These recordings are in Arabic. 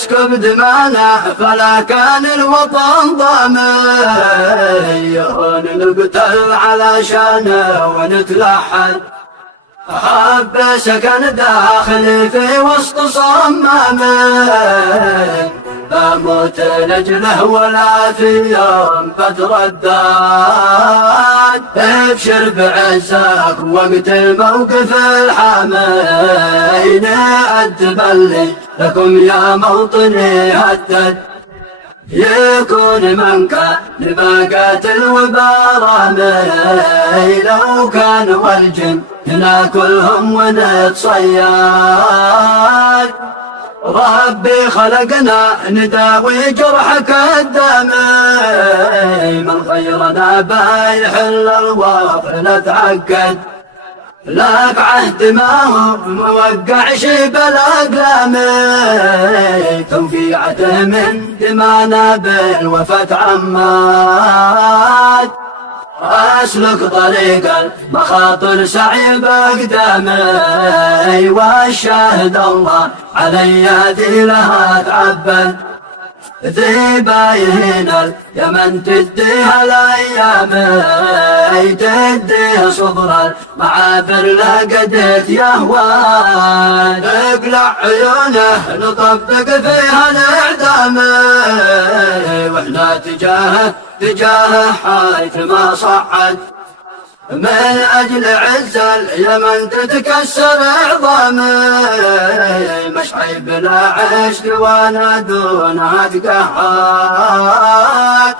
يسكب دمانا فلا كان الوطن ضامن، يهون نقتل علشانه ونتلحن. حب سكن داخلي في وسط صمامين، بموت لأجله ولا في يوم بتردد. ابشر بعزك وقت الموقف الحامين، التبلي لكم يا موطني هدد. يكون من كان لباقات الوبا رامي، لو كان والجن ناكلهم ونتصيد. ربي خلقنا نداوي جرحك الدمي، من خيرنا بايحل الوضع نتعقد. لك عهد ما هو موقع شيب الأقلام، توقيعته من دمانا بالوفاة عماد. أسلك طريق المخاطر سعي بأقدامي، والشاهد الله علي ذي لها تعبد. ذي باين اليمن تديها الأيام، تديها صبر المعابر لقدت يهوان. اقلع عيونه نطبق فيها الإعدام، واحنا تجاهه حيث ما صعد. من أجل عز اليمن تتكسر عظامي، مش عيب لا عشت وانا دونها تقهر.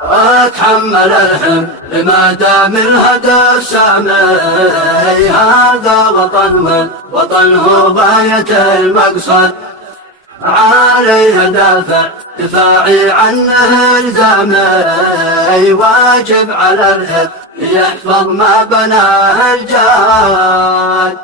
اتحمل الحمل ما دام الهدف سامي، هذا وطن هو غاية المقصد. عليه دفاعي عنه الزامي، واجب على الهب يحفظ ما بناه الجاد.